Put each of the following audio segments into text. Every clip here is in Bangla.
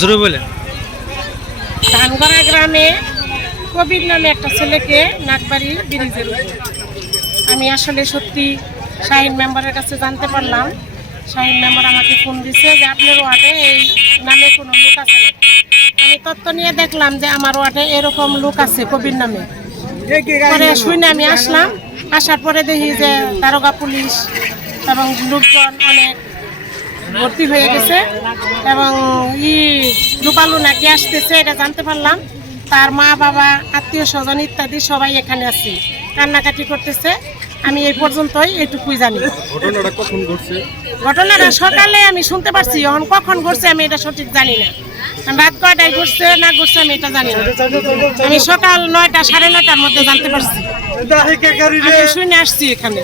শুরু বলেন। ধানগড়া গ্রামে কবির নামে একটা ছেলেকে নাগবাড়ি ব্রিজের আমি আসলে সত্যি শাহিন মেম্বারের কাছে জানতে পারলাম। শাহিন মেম্বার আমাকে ফোন দিছে যে আপনার ওয়ার্ডে এই নামে কোনো লোক আছে নাকি? তত্ত্ব নিয়ে দেখলাম যে আমার ওয়ার্ডে এরকম লোক আছে কবির নামে। পরে শুনে আমি আসলাম, আসার পরে দেখি যে দারোগা পুলিশ এবং লোকজন অনেক ভর্তি হয়ে গেছে এবং ই লুপালু নাকি আসতেছে, এটা জানতে পারলাম। তার মা, বাবা, আত্মীয় স্বজন ইত্যাদি সবাই এখানে আছে, কান্নাকাটি করতেছে। আমি এই পর্যন্তই এইটুকুই জানি। ঘটনাটা কখন ঘটছে? ঘটনাটা সকালে আমি শুনতে পারছি এখন কখন ঘটছে আমি এটা সঠিক জানি না। রাত কয়টায় ঘুরছে না ঘুরছে আমি এটা জানি না। আমি সকাল নয়টা সাড়ে নয়টার মধ্যে জানতে পারছি। শুনে আসছি এখানে।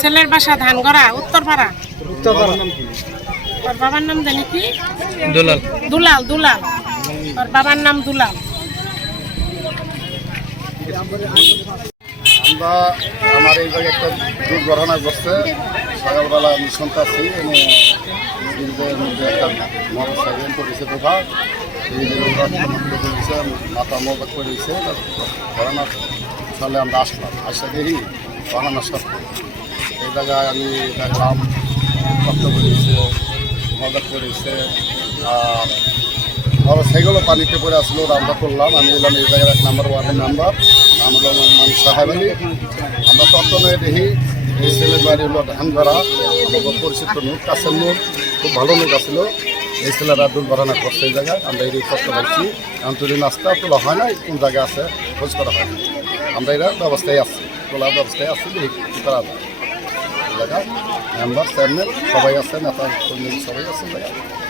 ছেলের বাসা ধানগড়া উত্তরপাড়া। বাবার নাম ওর বাবার নাম জানি কি? দোলাল। দুলাল দুলাল। ওর বাবার নাম দুলাল। আমরা আমার এই জায়গায় একটা দুর্ঘটনা ঘটছে। সকালবেলা আমি শুনতেছি একটা মোটর সাইকেল করেছে করেছে মাথা মজা করেছে ঘটনা তাহলে আমরা আসলাম। আসে দেখি বানানো সত্য এই জায়গায় আমি দেখলাম, কষ্ট করেছে মজা করেছে আর মোটর সাইকেলও পানিতে পড়ে আসলো, আমরা করলাম। আমি এলাম এই জায়গার এক নাম্বার ওয়ার্ডের নাম্বার নাম হলো নাম সাহেব আলী, আমরা নিয়ে দেখি, এই ছেলের বাড়ি হলো ধানগড়া পরিচিত লোক, কাছের লোক, খুব ভালো লোক আছিল। এই ছেলেরা দুর্ঘটনা করছে এই জায়গায়, আমরা এই তত্ত্ব পাইছি। আন্তরিক নাস্তা তোলা হয় না, কোন জায়গায় আছে, খোঁজ করা হয় না। আমরা এরা ব্যবস্থায় আছি, তোলার ব্যবস্থায় আছি, দেখি করা যায়। এই জায়গায় মেম্বার চেয়ারম্যান সবাই আছে নেতা কর্মী সবাই আছে এই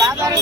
বাজারে